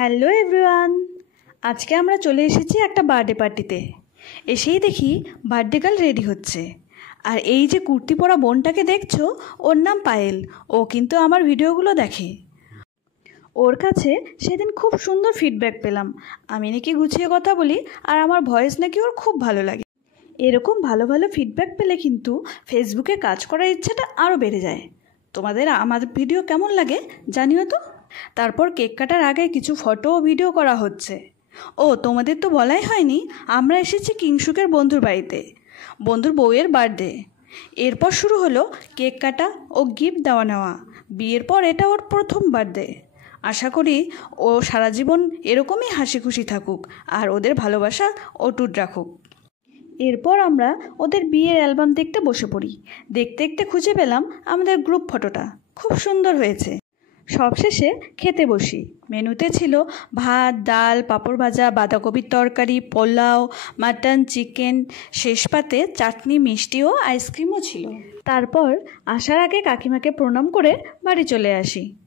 Hello everyone, আজকে আমরা চলে এসেছি একটা বার্থডে পার্টিতে। এসেই দেখি বার্থডে গার্ল রেডি হচ্ছে। আর এই যে কুর্তি পরা বোনটাকে দেখছো, ওর নাম পায়েল। ও কিন্তু আমার ভিডিওগুলো দেখে। ওর কাছে সেদিন খুব সুন্দর ফিডব্যাক পেলাম। আমি নাকি গুছিয়ে কথা বলি আর আমার ভয়েস নাকি ওর খুব ভালো লাগে। এরকম ভালো ভালো ফিডব্যাক পেলে কিন্তু ফেসবুকে কাজ করার ইচ্ছাটা আরও বেড়ে যায়। তোমাদের আমার ভিডিও কেমন লাগে জানিও তো। তারপর কেক কাটার আগে কিছু ফটো ও ভিডিও করা হচ্ছে। ও তোমাদের তো বলাই হয়নি, আমরা এসেছি কিংশুকের বন্ধুর বাড়িতে। বন্ধুর বউয়ের বার্থডে। এরপর শুরু হলো কেক কাটা ও গিফট দেওয়া নেওয়া। বিয়ের পর এটা ওর প্রথম বার্থডে। আশা করি ও সারা জীবন এরকমই হাসি খুশি থাকুক আর ওদের ভালোবাসা অটুট রাখুক। এরপর আমরা ওদের বিয়ের অ্যালবাম দেখতে বসে পড়ি। দেখতে দেখতে খুঁজে পেলাম আমাদের গ্রুপ ফটোটা। খুব সুন্দর হয়েছে। সবশেষে খেতে বসি। মেনুতে ছিল ভাত, ডাল, পাঁপড় ভাজা, বাঁধাকপির তরকারি, পোলাও, মাটন, চিকেন, শেষ পাতে চাটনি, মিষ্টি ও আইসক্রিমও ছিল। তারপর আসার আগে কাকিমাকে প্রণাম করে বাড়ি চলে আসি।